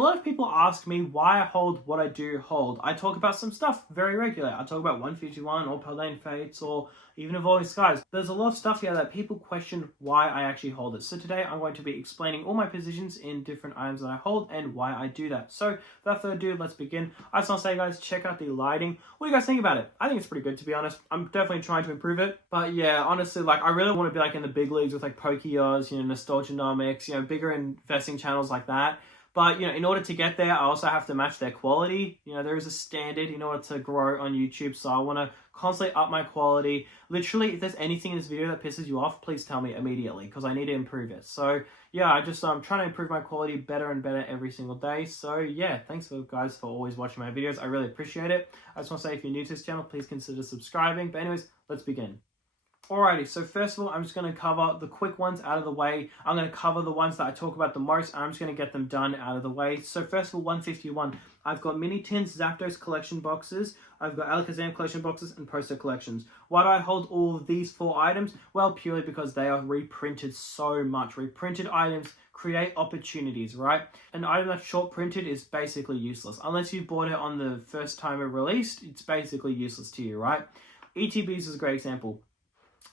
lot of people ask me why I hold what I do hold. I talk about some stuff very regularly. I talk about 151 or Paldean Fates or even Evolving Skies. There's a lot of stuff here that people question why I actually hold it. So today I'm going to be explaining all my positions in different items that I hold and why I do that. So without further ado, let's begin. I just want to say, guys, check out the lighting. What do you guys think about it? I think it's pretty good, to be honest. I'm definitely trying to improve it. But yeah, honestly, like, I really want to be like in the big leagues with like Pokeos, Nostalgianomics, bigger investing channels like that. But, in order to get there, I also have to match their quality. There is a standard in order to grow on YouTube. So I want to constantly up my quality. Literally, if there's anything in this video that pisses you off, please tell me immediately because I need to improve it. So yeah, I'm trying to improve my quality better and better every single day. So yeah, thanks guys for always watching my videos. I really appreciate it. I just want to say, if you're new to this channel, please consider subscribing. But anyways, let's begin. Alrighty, so first of all, I'm just going to cover the quick ones out of the way. I'm going to cover the ones that I talk about the most, and I'm just going to get them done out of the way. So first of all, 151. I've got Mini Tins, Zapdos collection boxes, I've got Alakazam collection boxes, and poster collections. Why do I hold all of these 4 items? Well, purely because they are reprinted so much. Reprinted items create opportunities, right? An item that's short printed is basically useless. Unless you bought it on the first time it released, it's basically useless to you, right? ETBs is a great example.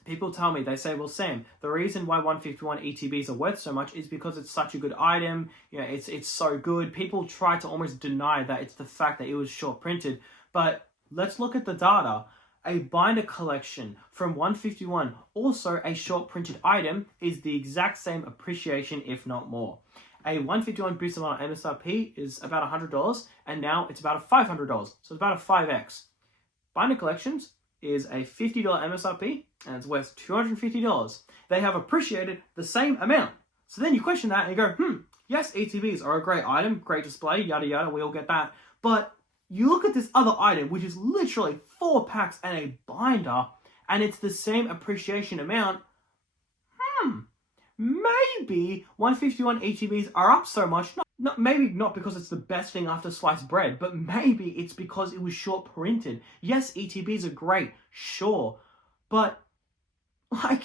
People tell me, they say, well, Sam, the reason why 151 ETBs are worth so much is because it's such a good item. It's so good. People try to almost deny that it's the fact that it was short printed. But let's look at the data. A binder collection from 151, also a short printed item, is the exact same appreciation, if not more. A 151 booster on MSRP is about $100, and now it's about $500. So it's about a 5x. Binder collections is a $50 MSRP, and it's worth $250. They have appreciated the same amount. So then you question that and you go, yes, ETBs are a great item, great display, yada yada, we all get that. But you look at this other item, which is literally 4 packs and a binder, and it's the same appreciation amount. Maybe 151 ETBs are up so much, maybe not because it's the best thing after sliced bread, but maybe it's because it was short printed. Yes, ETBs are great, sure, but like,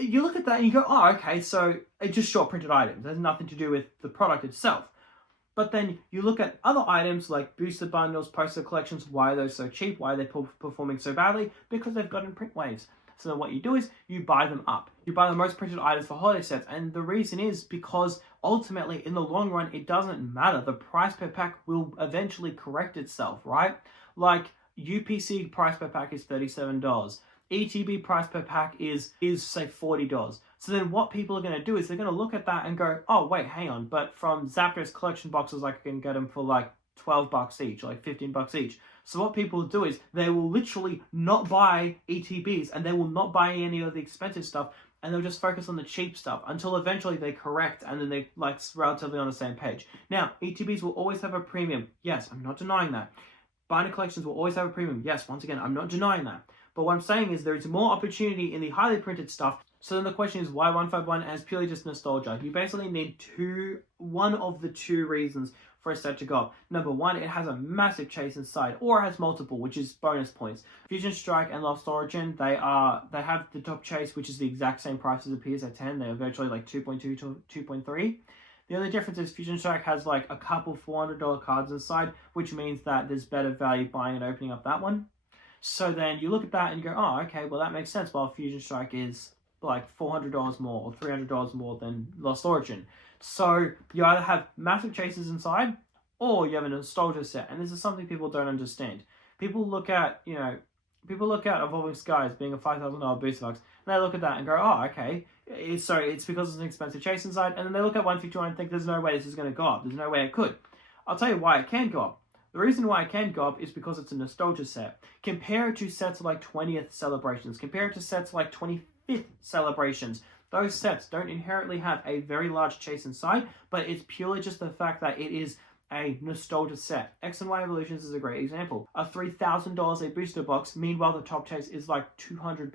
you look at that and you go, oh, okay, so it's just short printed items. There's nothing to do with the product itself. But then you look at other items like booster bundles, poster collections. Why are those so cheap? Why are they performing so badly? Because they've gotten print waves. So then what you do is you buy them up. You buy the most printed items for holiday sets. And the reason is because ultimately, in the long run, it doesn't matter. The price per pack will eventually correct itself, right? Like UPC price per pack is $37. ETB price per pack is say $40. So then what people are going to do is they're going to look at that and go, oh, wait, hang on. But from Zapdos collection boxes, like, I can get them for like $12 each, like $15 each. So what people do is they will literally not buy ETBs and they will not buy any of the expensive stuff, and they'll just focus on the cheap stuff until eventually they correct and then they're like relatively on the same page. Now, ETBs will always have a premium. Yes, I'm not denying that. Binder collections will always have a premium. Yes, once again, I'm not denying that. But what I'm saying is there is more opportunity in the highly printed stuff. So then the question is, why 151? And it's purely just nostalgia. You basically need one of the 2 reasons for a set to go up. Number 1, it has a massive chase inside, or it has multiple, which is bonus points. Fusion Strike and Lost Origin, they have the top chase, which is the exact same price as a PSA 10. They are virtually like 2.2 to 2.3. The only difference is Fusion Strike has like a couple $400 cards inside, which means that there's better value buying and opening up that one. So then you look at that and you go, oh, okay, well, that makes sense. Well, Fusion Strike is like $400 more or $300 more than Lost Origin. So you either have massive chases inside or you have a nostalgia set. And this is something people don't understand. People look at, Evolving Skies being a $5,000 booster box, and they look at that and go, oh, okay, it's because it's an expensive chase inside. And then they look at 151 and think there's no way this is going to go up. There's no way it could. I'll tell you why it can go up. The reason why it can go up is because it's a nostalgia set. Compare it to sets like 20th celebrations. Compare it to sets like 25th celebrations. Those sets don't inherently have a very large chase inside, but it's purely just the fact that it is a nostalgia set. X and Y Evolutions is a great example. A $3,000 a booster box, meanwhile the top chase is like $200.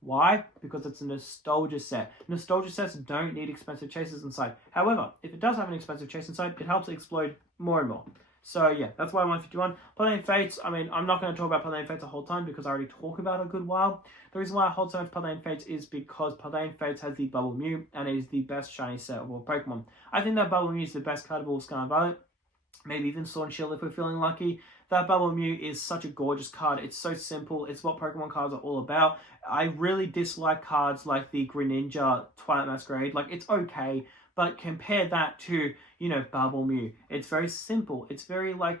Why? Because it's a nostalgia set. Nostalgia sets don't need expensive chases inside. However, if it does have an expensive chase inside, it helps explode more and more. So yeah, that's why 151. Paldean Fates, I mean, I'm not going to talk about Paldean Fates the whole time because I already talk about it a good while. The reason why I hold so much Paldean Fates is because Paldean Fates has the Bubble Mew, and it is the best shiny set of all Pokemon. I think that Bubble Mew is the best card of all Scarlet Violet. Maybe even Sword and Shield if we're feeling lucky. That Bubble Mew is such a gorgeous card. It's so simple. It's what Pokemon cards are all about. I really dislike cards like the Greninja Twilight Masquerade. Like, it's okay, but compare that to, you know, Bubble Mew. It's very simple. It's very, like,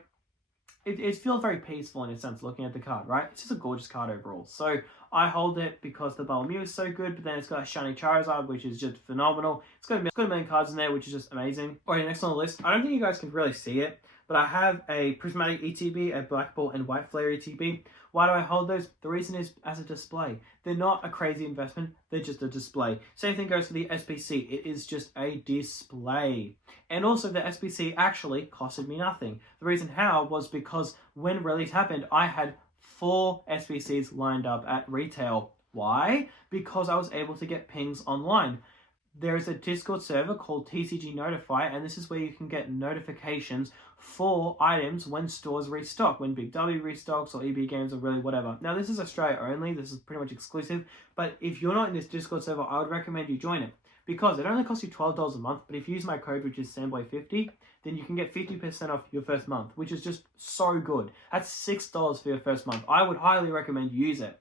it feels very peaceful in a sense looking at the card, right? It's just a gorgeous card overall. So I hold it because the Bubble Mew is so good, but then it's got a shiny Charizard, which is just phenomenal. It's got a million cards in there, which is just amazing. Alright, next on the list. I don't think you guys can really see it, but I have a Prismatic ETB, a Black Ball, and White Flare ETB. Why do I hold those? The reason is as a display. They're not a crazy investment, they're just a display. Same thing goes for the SBC. It is just a display. And also the SBC actually costed me nothing. The reason how was because when release happened, I had 4 SBCs lined up at retail. Why? Because I was able to get pings online. There is a Discord server called TCG Notify, and this is where you can get notifications for items when stores restock, when Big W restocks or EB Games or really whatever. Now, this is Australia only. This is pretty much exclusive, but if you're not in this Discord server, I would recommend you join it because it only costs you $12 a month, but if you use my code, which is Samboy50, then you can get 50% off your first month, which is just so good. That's $6 for your first month. I would highly recommend you use it.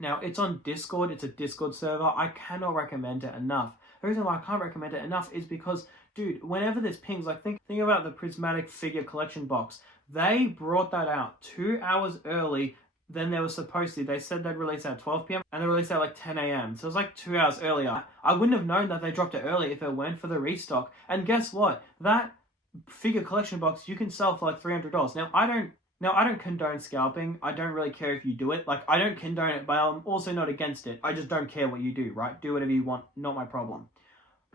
Now, it's on Discord. It's a Discord server. I cannot recommend it enough. The reason why I can't recommend it enough is because, dude, whenever there's pings, like think about the Prismatic figure collection box. They brought that out 2 hours early than they were supposed to. They said they'd release at 12 p.m. and they released at like 10 a.m. So it was like 2 hours earlier. I wouldn't have known that they dropped it early if it weren't for the restock. And guess what? That figure collection box you can sell for like $300. Now, I don't condone scalping. I don't really care if you do it. Like, I don't condone it, but I'm also not against it. I just don't care what you do, right? Do whatever you want, not my problem.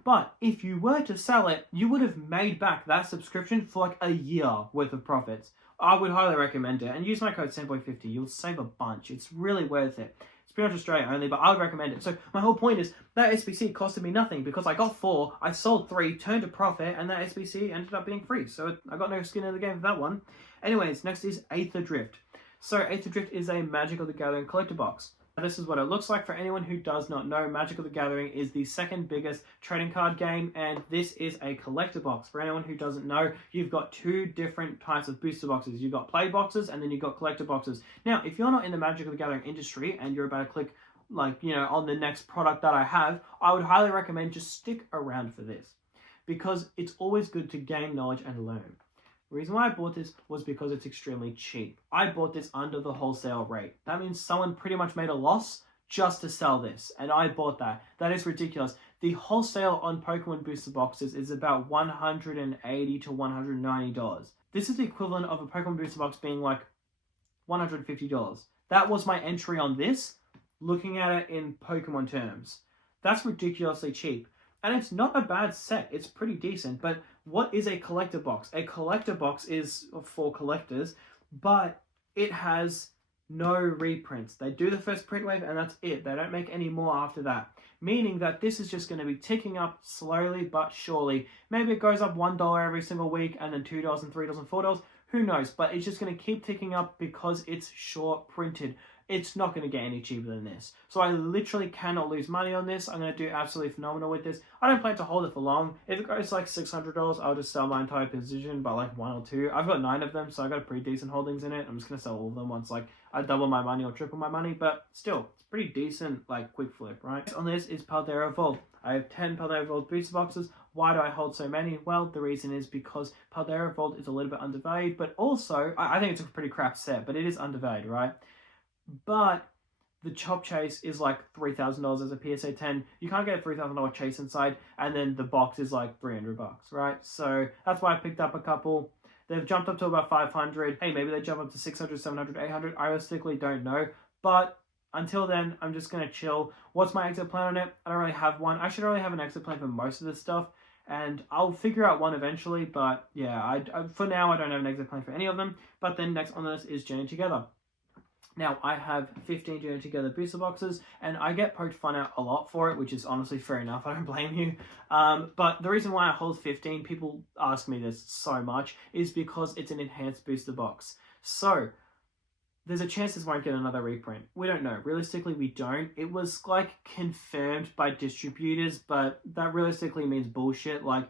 But if you were to sell it, you would have made back that subscription for like a year worth of profits. I would highly recommend it. And use my code SAMBOY50. You'll save a bunch. It's really worth it. It's pretty much Australia only, but I would recommend it. So my whole point is that SBC costed me nothing because I got 4, I sold 3, turned a profit, and that SBC ended up being free. So I got no skin in the game for that one. Anyways, next is Aether Drift. So Aether Drift is a Magic of the Gathering collector box. This is what it looks like for anyone who does not know. Magic of the Gathering is the second biggest trading card game, and this is a collector box. For anyone who doesn't know, you've got 2 different types of booster boxes. You've got play boxes, and then you've got collector boxes. Now, if you're not in the Magic of the Gathering industry, and you're about to click, like, you know, on the next product that I have, I would highly recommend just stick around for this, because it's always good to gain knowledge and learn. The reason why I bought this was because it's extremely cheap. I bought this under the wholesale rate. That means someone pretty much made a loss just to sell this, and I bought that. That is ridiculous. The wholesale on Pokemon booster boxes is about $180 to $190. This is the equivalent of a Pokemon booster box being like $150. That was my entry on this, looking at it in Pokemon terms. That's ridiculously cheap. And it's not a bad set. It's pretty decent. But what is a collector box? A collector box is for collectors, but it has no reprints. They do the first print wave and that's it. They don't make any more after that. Meaning that this is just going to be ticking up slowly but surely. Maybe it goes up $1 every single week and then $2 and $3 and $4. Who knows? But it's just going to keep ticking up because it's short printed. It's not going to get any cheaper than this. So I literally cannot lose money on this. I'm going to do absolutely phenomenal with this. I don't plan to hold it for long. If it goes like $600, I'll just sell my entire position by like 1 or 2. I've got 9 of them, so I've got pretty decent holdings in it. I'm just going to sell all of them once like I double my money or triple my money. But still, it's pretty decent, like quick flip, right? Next on this is Paldea Evolved. I have 10 Paldea Evolved booster boxes. Why do I hold so many? Well, the reason is because Paldea Evolved is a little bit undervalued, but also, I think it's a pretty crap set, but it is undervalued, right? But the Chop Chase is like $3,000 as a PSA 10. You can't get a $3,000 chase inside, and then the box is like $300, right? So that's why I picked up a couple. They've jumped up to about 500. Hey, maybe they jump up to 600, 700, 800. I realistically don't know. But until then, I'm just going to chill. What's my exit plan on it? I don't really have one. I should really have an exit plan for most of this stuff, and I'll figure out one eventually. But yeah, for now, I don't have an exit plan for any of them. But then next on this is Journey Together. Now, I have 15 Journey Together booster boxes, and I get poked fun out a lot for it, which is honestly fair enough. I don't blame you. But the reason why I hold 15, people ask me this so much, is because it's an enhanced booster box. So, there's a chance this won't get another reprint. We don't know. Realistically, we don't. It was, like, confirmed by distributors, but that realistically means bullshit. Like,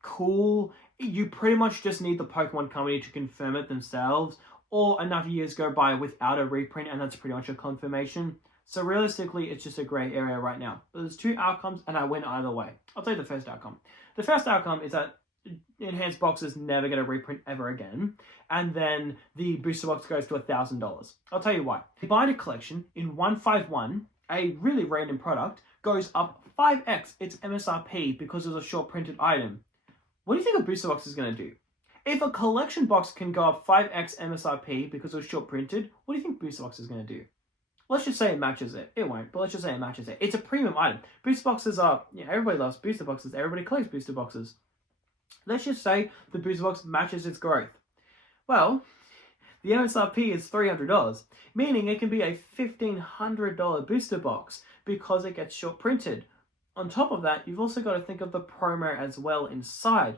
cool. You pretty much just need the Pokemon company to confirm it themselves, or enough years go by without a reprint, and that's pretty much a confirmation. So realistically, it's just a grey area right now. There's two outcomes, and I win either way. I'll tell you the first outcome. The first outcome is that enhanced boxes never get a reprint ever again, and then the booster box goes to $1,000. I'll tell you why. The binder collection in 151, a really random product, goes up 5x its MSRP because it's a short printed item. What do you think a booster box is going to do? If a collection box can go up 5x MSRP because it was short printed, what do you think booster box is going to do? Let's just say it matches it. It won't, but let's just say it matches it. It's a premium item. Booster boxes are, everybody loves booster boxes. Everybody collects booster boxes. Let's just say the booster box matches its growth. Well, the MSRP is $300, meaning it can be a $1,500 booster box because it gets short printed. On top of that, you've also got to think of the promo as well inside.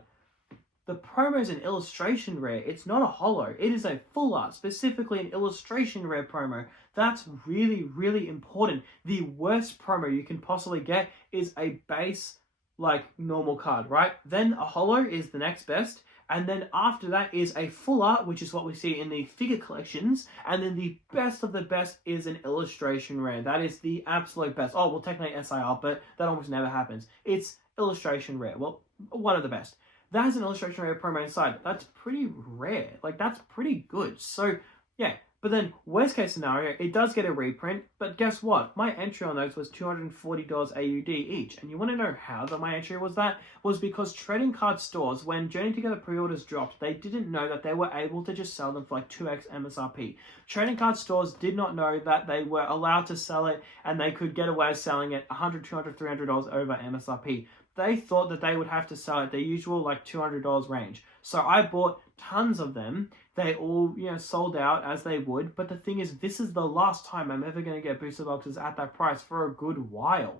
The promo is an illustration rare. It's not a holo. It is a full art, specifically an illustration rare promo. That's really, really important. The worst promo you can possibly get is a base, like, normal card, right? Then a holo is the next best. And then after that is a full art, which is what we see in the figure collections. And then the best of the best is an illustration rare. That is the absolute best. Oh, well, technically SIR, but that almost never happens. It's illustration rare. Well, one of the best. That has an illustration rare promo inside. That's pretty rare. Like, that's pretty good. So, yeah. But then, worst case scenario, it does get a reprint. But guess what? My entry on those was $240 AUD each. And you want to know how that my entry was that? Was because trading card stores, when Journey Together pre-orders dropped, they didn't know that they were able to just sell them for like 2x MSRP. Trading card stores did not know that they were allowed to sell it and they could get away with selling it $100, $200, $300 over MSRP. They thought that they would have to sell at their usual like $200 range. So I bought tons of them. They all, sold out as they would. But the thing is, this is the last time I'm ever going to get booster boxes at that price for a good while.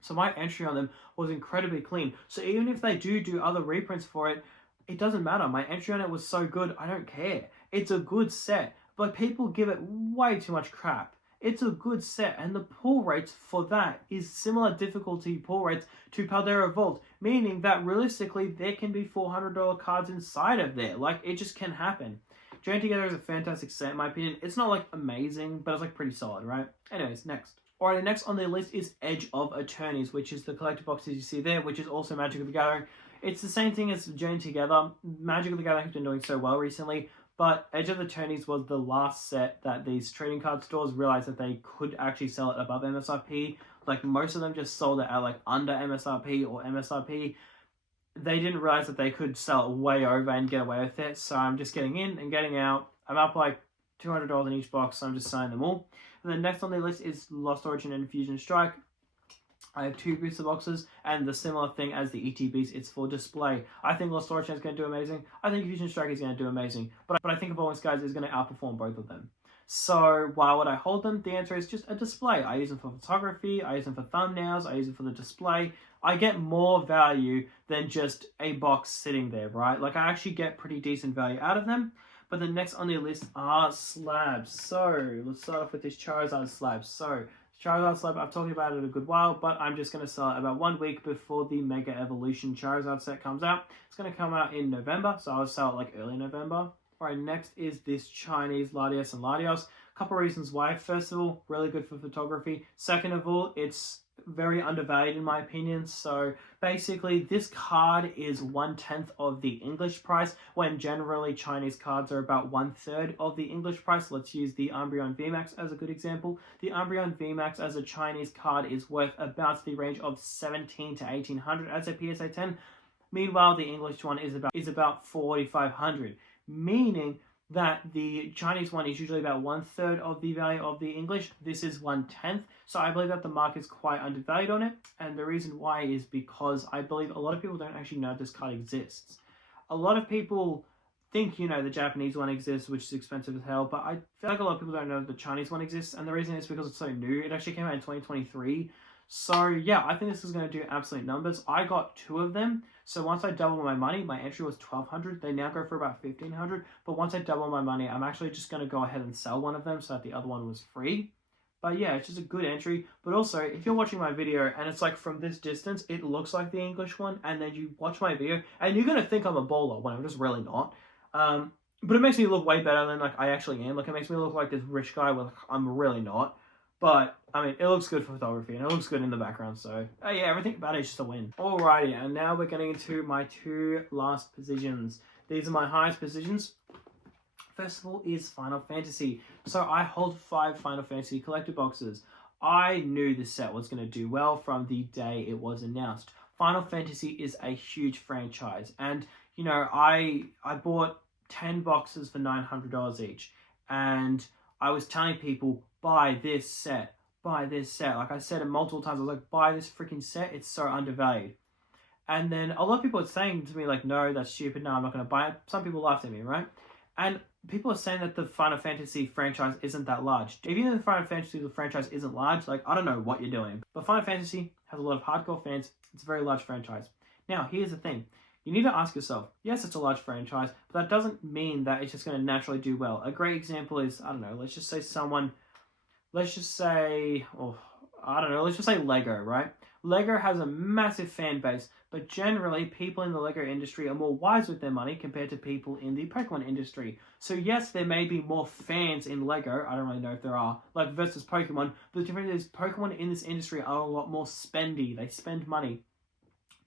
So my entry on them was incredibly clean. So even if they do other reprints for it, it doesn't matter. My entry on it was so good, I don't care. It's a good set. But people give it way too much crap. It's a good set, and the pull rates for that is similar difficulty pull rates to Paldea Evolved, meaning that realistically there can be $400 cards inside of there. Like, it just can happen. Journey Together is a fantastic set in my opinion. It's not like amazing, but it's like pretty solid, right? Anyways, next. Alright, next on the list is Edge of Eternities, which is the collector boxes you see there, which is also Magic of the Gathering. It's the same thing as Journey Together. Magic of the Gathering has been doing so well recently. But Edge of Eternities was the last set that these trading card stores realized that they could actually sell it above MSRP. Like, most of them just sold it at like under MSRP or MSRP. They didn't realize that they could sell it way over and get away with it. So I'm just getting in and getting out. I'm up like $200 in each box, so I'm just selling them all. And then next on the list is Lost Origin and Fusion Strike. I have two booster boxes, and the similar thing as the ETBs, it's for display. I think Lost Origin is going to do amazing. I think Fusion Strike is going to do amazing. But I think Evolving Skies is going to outperform both of them. So why would I hold them? The answer is just a display. I use them for photography, I use them for thumbnails, I use them for the display. I get more value than just a box sitting there, right? Like, I actually get pretty decent value out of them. But the next on the list are slabs. So let's start off with this Charizard slab. So Charizard slab, I've talked about it a good while, but I'm just going to sell it about 1 week before the Mega Evolution Charizard set comes out. It's going to come out in November, so I'll sell it like early November. Alright, next is this Chinese Latios and Latios. A couple of reasons why. First of all, really good for photography. Second of all, it's very undervalued in my opinion. So basically, this card is 1/10 of the English price, when generally Chinese cards are about 1/3 of the English price. Let's use the Umbreon VMAX as a good example. The Umbreon VMAX as a Chinese card is worth about the range of 17 to 1800 as a PSA 10. Meanwhile, the English one is about 4500, meaning that the Chinese one is usually about 1/3 of the value of the English. This is 1/10. So I believe that the market is quite undervalued on it. And the reason why is because I believe a lot of people don't actually know this card exists. A lot of people think, you know, the Japanese one exists, which is expensive as hell, but I feel like a lot of people don't know the Chinese one exists, and the reason is because it's so new. It actually came out in 2023. So yeah, I think this is going to do absolute numbers. I got 2 of them. So once I double my money, my entry was 1,200. They now go for about 1,500. But once I double my money, I'm actually just going to go ahead and sell one of them so that the other one was free. But yeah, it's just a good entry. But also, if you're watching my video and it's like from this distance, it looks like the English one, and then you watch my video and you're going to think I'm a bowler when I'm just really not. But it makes me look way better than like I actually am. Like, it makes me look like this rich guy when I'm really not. But, I mean, it looks good for photography, and it looks good in the background, so... yeah, everything about it is just a win. Alrighty, and now we're getting into my 2 last positions. These are my highest positions. First of all is Final Fantasy. So I hold 5 Final Fantasy collector boxes. I knew this set was going to do well from the day it was announced. Final Fantasy is a huge franchise, and, you know, I bought 10 boxes for $900 each, and I was telling people, buy this set, buy this set. Like I said it multiple times, I was like, buy this freaking set, it's so undervalued. And then a lot of people are saying to me like, no, that's stupid, no, I'm not going to buy it. Some people laughed at me, right? And people are saying that the Final Fantasy franchise isn't that large. Even though the Final Fantasy franchise isn't large, like, I don't know what you're doing. But Final Fantasy has a lot of hardcore fans. It's a very large franchise. Now, here's the thing. You need to ask yourself, yes, it's a large franchise, but that doesn't mean that it's just going to naturally do well. A great example is, I don't know, let's just say Lego, right? Lego has a massive fan base, but generally people in the Lego industry are more wise with their money compared to people in the Pokemon industry. So yes, there may be more fans in Lego, I don't really know if there are, like versus Pokemon, but the difference is Pokemon in this industry are a lot more spendy. They spend money.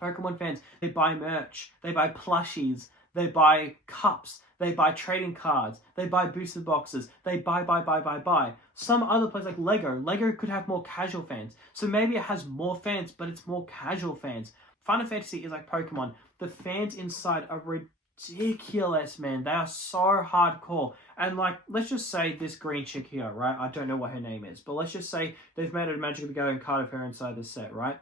Pokemon fans, they buy merch, they buy plushies, they buy cups, they buy trading cards, they buy booster boxes, they buy. Some other place like Lego could have more casual fans. So maybe it has more fans, but it's more casual fans. Final Fantasy is like Pokemon. The fans inside are ridiculous, man. They are so hardcore. And like, let's just say this green chick here, right? I don't know what her name is, but let's just say they've made a Magic the Gathering card of her inside this set, right?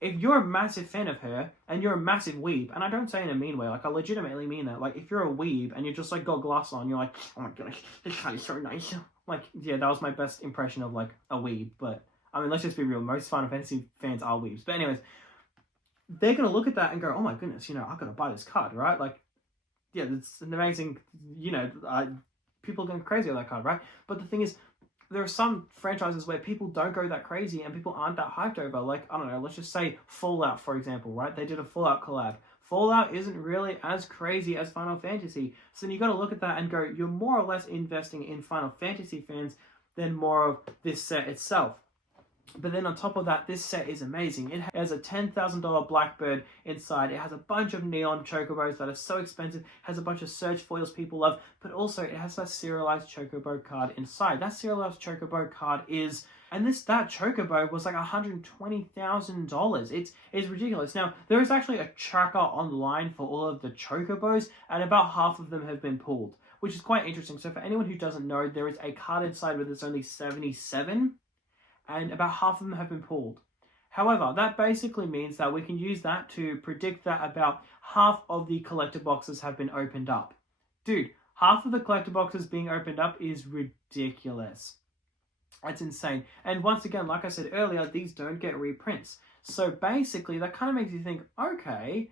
If you're a massive fan of her, and you're a massive weeb, and I don't say in a mean way, like, I legitimately mean that. Like, if you're a weeb, and you're just, like, got glass on, you're like, oh my gosh, this card is so nice. Like, yeah, that was my best impression of, like, a weeb, but, I mean, let's just be real, most Final Fantasy fans are weebs. But anyways, they're gonna look at that and go, oh my goodness, you know, I've got to buy this card, right? Like, yeah, it's an amazing, you know, people are going crazy on that card, right? But the thing is, there are some franchises where people don't go that crazy and people aren't that hyped over. Like, I don't know, let's just say Fallout, for example, right? They did a Fallout collab. Fallout isn't really as crazy as Final Fantasy. So then you got to look at that and go, you're more or less investing in Final Fantasy fans than more of this set itself. But then on top of that, this set is amazing. It has a $10,000 Blackbird inside. It has a bunch of neon chocobos that are so expensive. It has a bunch of surge foils people love. But also, it has that serialized chocobo card inside. That serialized chocobo card is... And that chocobo was like $120,000. It's ridiculous. Now, there is actually a tracker online for all of the chocobos, and about half of them have been pulled, which is quite interesting. So for anyone who doesn't know, there is a card inside where there's only 77, and about half of them have been pulled. However, that basically means that we can use that to predict that about half of the collector boxes have been opened up. Dude, half of the collector boxes being opened up is ridiculous. That's insane. And once again, like I said earlier, these don't get reprints. So basically, that kind of makes you think, okay,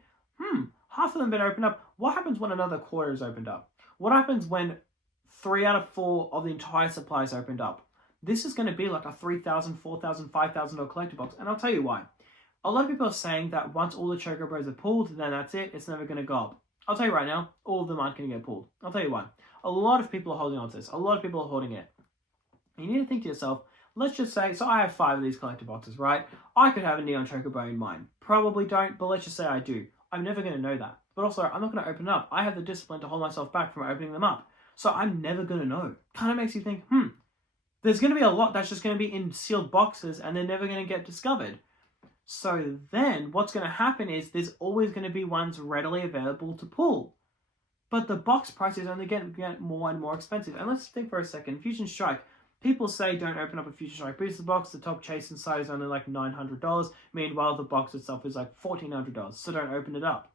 half of them been opened up. What happens when another quarter is opened up? What happens when 3 out of 4 of the entire supply is opened up? This is going to be like a $3,000, $4,000, $5,000 collector box. And I'll tell you why. A lot of people are saying that once all the chocobos are pulled, then that's it. It's never going to go up. I'll tell you right now, all of them aren't going to get pulled. I'll tell you why. A lot of people are holding on to this. A lot of people are holding it. You need to think to yourself, let's just say, so I have 5 of these collector boxes, right? I could have a neon chocobo in mine. Probably don't, but let's just say I do. I'm never going to know that. But also, I'm not going to open it up. I have the discipline to hold myself back from opening them up. So I'm never going to know. Kind of makes you think, there's going to be a lot that's just going to be in sealed boxes and they're never going to get discovered. So then what's going to happen is there's always going to be ones readily available to pull. But the box price is only getting more and more expensive. And let's think for a second. Fusion Strike. People say don't open up a Fusion Strike booster box. The top chase inside is only like $900. Meanwhile, the box itself is like $1,400. So don't open it up.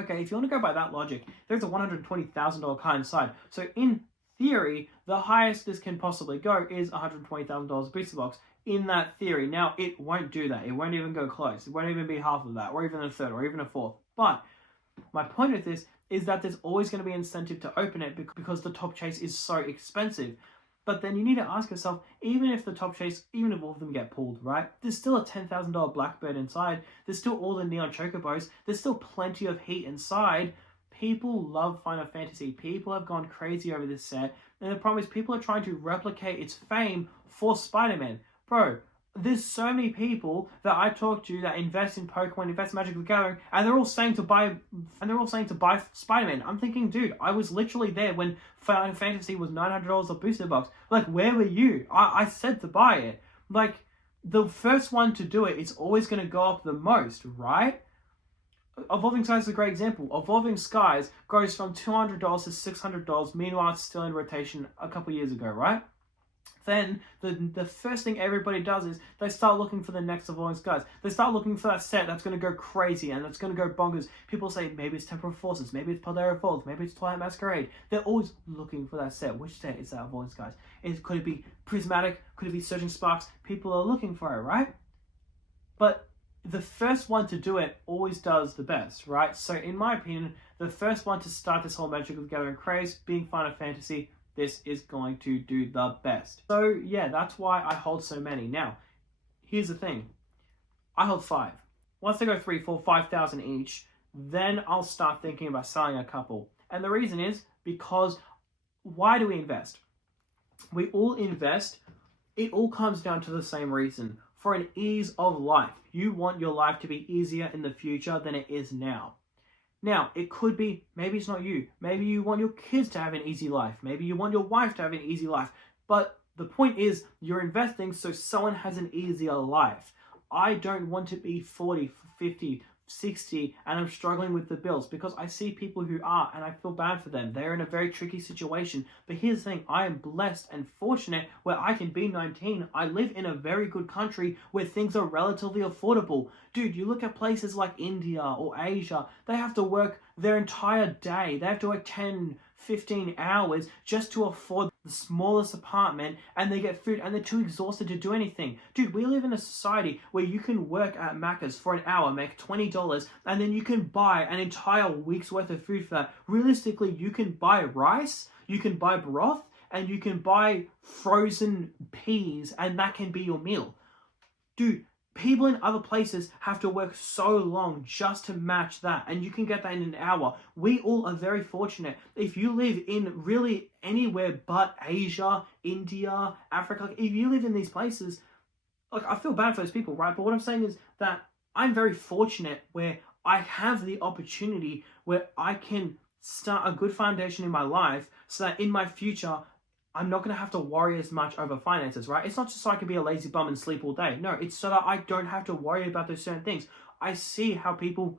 Okay, if you want to go by that logic, there's a $120,000 card inside. So in theory, the highest this can possibly go is $120,000 booster box. In that theory. Now, it won't do that. It won't even go close. It won't even be half of that, or even a third, or even a fourth. But my point with this is that there's always going to be incentive to open it because the top chase is so expensive. But then you need to ask yourself, even if the top chase, even if all of them get pulled, right? There's still a $10,000 Blackbird inside. There's still all the Neon Chocobos. There's still plenty of heat inside. People love Final Fantasy. People have gone crazy over this set. And the problem is people are trying to replicate its fame for Spider-Man. Bro, there's so many people that I talk to that invest in Pokemon, invest in Magic the Gathering, and they're all saying to buy Spider-Man. I'm thinking, dude, I was literally there when Final Fantasy was $900 a booster box. Like, where were you? I said to buy it. Like, the first one to do it is always going to go up the most, right? Evolving Skies is a great example. Evolving Skies goes from $200 to $600. Meanwhile, it's still in rotation a couple years ago, right? Then the first thing everybody does is they start looking for the next Evolving Skies. They start looking for that set that's going to go crazy and that's going to go bonkers. People say maybe it's Temporal Forces, maybe it's Paldea Evolved, maybe it's Twilight Masquerade. They're always looking for that set. Which set is that Evolving Skies? Could it be Prismatic? Could it be Surging Sparks? People are looking for it, right? But the first one to do it always does the best, right? So in my opinion, the first one to start this whole Magic the Gathering craze being Final Fantasy, this is going to do the best. So yeah, that's why I hold so many. Now, here's the thing. I hold 5. Once they go 3, 4, 5,000 each, then I'll start thinking about selling a couple. And the reason is because why do we invest? We all invest. It all comes down to the same reason. For an ease of life. You want your life to be easier in the future than it is now. Now, it could be, maybe it's not you. Maybe you want your kids to have an easy life. Maybe you want your wife to have an easy life. But the point is, you're investing so someone has an easier life. I don't want to be 40, 50, 60 and I'm struggling with the bills because I see people who are and I feel bad for them. They're in a very tricky situation. But here's the thing, I am blessed and fortunate where I can be 19. I live in a very good country where things are relatively affordable. Dude, you look at places like India or Asia, they have to work their entire day. They have to work 10, 15 hours just to afford the smallest apartment and they get food and they're too exhausted to do anything. Dude, we live in a society where you can work at Macca's for an hour, make $20, and then you can buy an entire week's worth of food for that. Realistically, you can buy rice, you can buy broth, and you can buy frozen peas and that can be your meal. Dude, people in other places have to work so long just to match that, and you can get that in an hour. We all are very fortunate. If you live in really anywhere but Asia, India, Africa, if you live in these places, like, I feel bad for those people, right? But what I'm saying is that I'm very fortunate where I have the opportunity where I can start a good foundation in my life so that in my future, I'm not going to have to worry as much over finances, right? It's not just so I can be a lazy bum and sleep all day. No, it's so that I don't have to worry about those certain things. I see how people's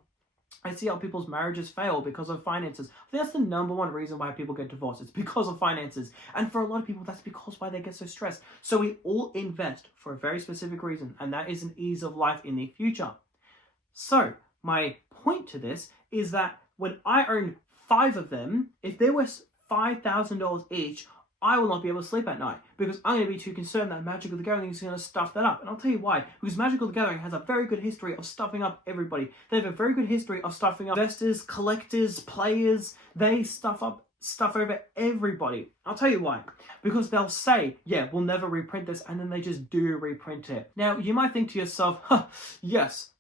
marriages fail because of finances. I think that's the number one reason why people get divorced. It's because of finances. And for a lot of people, that's because why they get so stressed. So we all invest for a very specific reason, and that is an ease of life in the future. So my point to this is that when I own 5 of them, if there was $5,000 each, I will not be able to sleep at night because I'm going to be too concerned that Magic the Gathering is going to stuff that up. And I'll tell you why. Because Magic the Gathering has a very good history of stuffing up everybody. They have a very good history of stuffing up investors, collectors, players. They stuff over everybody. I'll tell you why. Because they'll say, yeah, we'll never reprint this, and then they just do reprint it. Now, you might think to yourself, yes,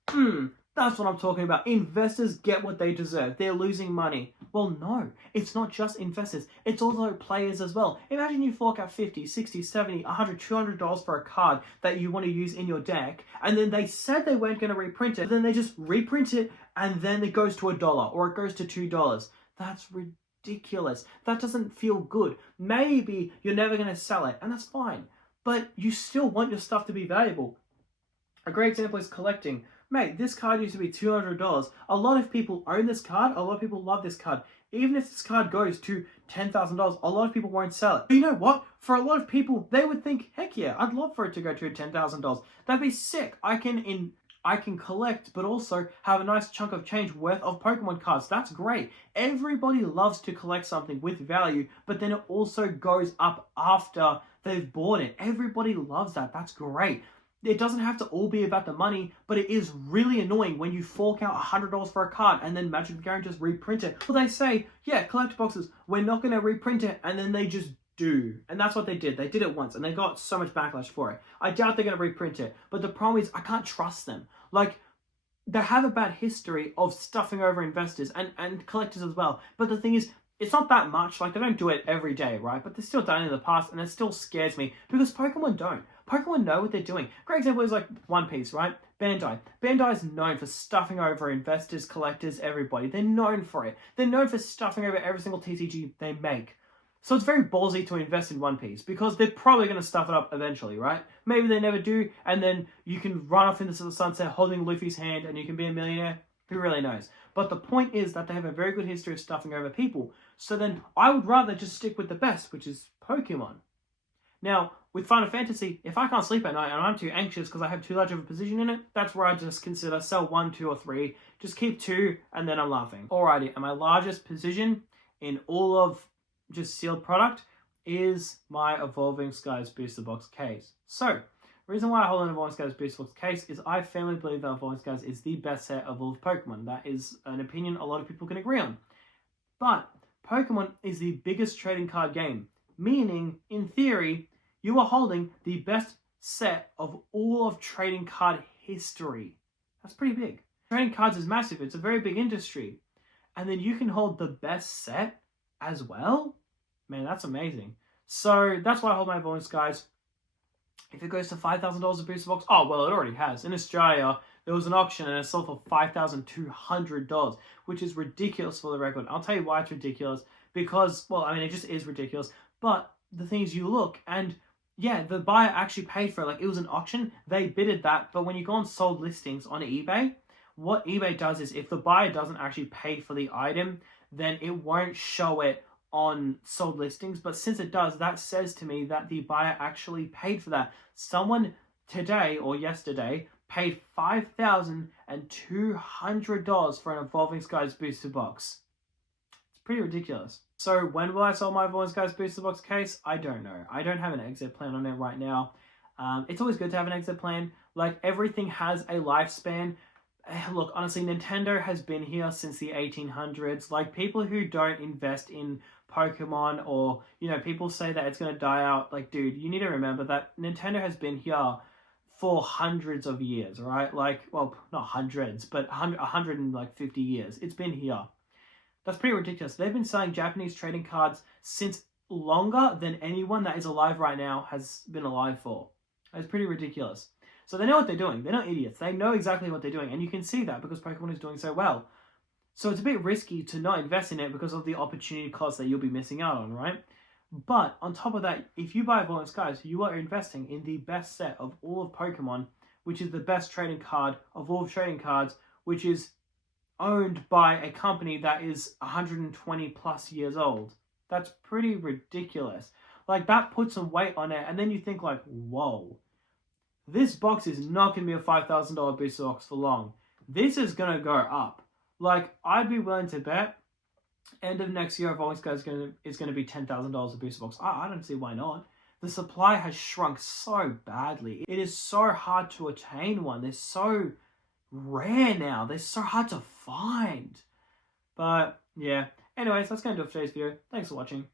that's what I'm talking about. Investors get what they deserve. They're losing money. Well, no, it's not just investors. It's also players as well. Imagine you fork out $50, $60, $70, $100, $200 for a card that you want to use in your deck, and then they said they weren't going to reprint it, but then they just reprint it, and then it goes to $1 or it goes to $2. That's ridiculous. That doesn't feel good. Maybe you're never going to sell it, and that's fine, but you still want your stuff to be valuable. A great example is collecting. Mate, this card used to be $200. A lot of people own this card. A lot of people love this card. Even if this card goes to $10,000, a lot of people won't sell it. But you know what? For a lot of people, they would think, heck yeah, I'd love for it to go to $10,000. That'd be sick. I can I can collect, but also have a nice chunk of change worth of Pokemon cards. That's great. Everybody loves to collect something with value, but then it also goes up after they've bought it. Everybody loves that. That's great. It doesn't have to all be about the money, but it is really annoying when you fork out $100 for a card and then Magic the Gathering just reprint it. Well, they say, yeah, collect boxes, we're not going to reprint it, and then they just do. And that's what they did. They did it once, and they got so much backlash for it. I doubt they're going to reprint it, but the problem is I can't trust them. Like, they have a bad history of stuffing over investors and collectors as well. But the thing is, it's not that much. Like, they don't do it every day, right? But they've still done it in the past, and it still scares me because Pokemon don't. Pokemon know what they're doing. Great example is like One Piece, right? Bandai. Bandai is known for stuffing over investors, collectors, everybody. They're known for it. They're known for stuffing over every single TCG they make. So it's very ballsy to invest in One Piece because they're probably going to stuff it up eventually, right? Maybe they never do, and then you can run off into the sunset holding Luffy's hand and you can be a millionaire. Who really knows? But the point is that they have a very good history of stuffing over people. So then I would rather just stick with the best, which is Pokemon. Now, with Final Fantasy, if I can't sleep at night and I'm too anxious because I have too large of a position in it, that's where I just consider sell 1, 2, or 3, just keep 2, and then I'm laughing. Alrighty, and my largest position in all of just sealed product is my Evolving Skies Booster Box case. So, the reason why I hold an Evolving Skies Booster Box case is I firmly believe that Evolving Skies is the best set of all of Pokemon. That is an opinion a lot of people can agree on. But Pokemon is the biggest trading card game, meaning, in theory, you are holding the best set of all of trading card history. That's pretty big. Trading cards is massive. It's a very big industry. And then you can hold the best set as well? Man, that's amazing. So that's why I hold my Evolving Skies. If it goes to $5,000 a booster box, oh, well, it already has. In Australia, there was an auction and it sold for $5,200, which is ridiculous for the record. I'll tell you why it's ridiculous. Because, well, I mean, it just is ridiculous. But the thing is, you look and yeah, the buyer actually paid for it. Like, it was an auction. They bidded that. But when you go on sold listings on eBay, what eBay does is if the buyer doesn't actually pay for the item, then it won't show it on sold listings. But since it does, that says to me that the buyer actually paid for that. Someone today or yesterday paid $5,200 for an Evolving Skies booster box. It's pretty ridiculous. So when will I sell my Evolving Skies booster box case? I don't know. I don't have an exit plan on it right now. It's always good to have an exit plan. Like, everything has a lifespan. Look, honestly, Nintendo has been here since the 1800s. Like, people who don't invest in Pokemon or, you know, people say that it's going to die out. Like, dude, you need to remember that Nintendo has been here for hundreds of years, right? Like, well, not hundreds, but 150 years. It's been here. That's pretty ridiculous. They've been selling Japanese trading cards since longer than anyone that is alive right now has been alive for. It's pretty ridiculous. So they know what they're doing. They're not idiots. They know exactly what they're doing. And you can see that because Pokemon is doing so well. So it's a bit risky to not invest in it because of the opportunity cost that you'll be missing out on, right? But on top of that, if you buy Evolving Skies, you are investing in the best set of all of Pokemon, which is the best trading card of all trading cards, which is owned by a company that is 120 plus years old. That's pretty ridiculous. Like, that puts some weight on it, and then you think like, whoa, this box is not going to be a $5,000 booster box for long. This is going to go up. Like, I'd be willing to bet end of next year, Evolving Skies is going to be $10,000 a booster box. I don't see why not. The supply has shrunk so badly. It is so hard to attain one. They're so rare now. They're so hard to find. But yeah. Anyways, that's going to do it for today's video. Thanks for watching.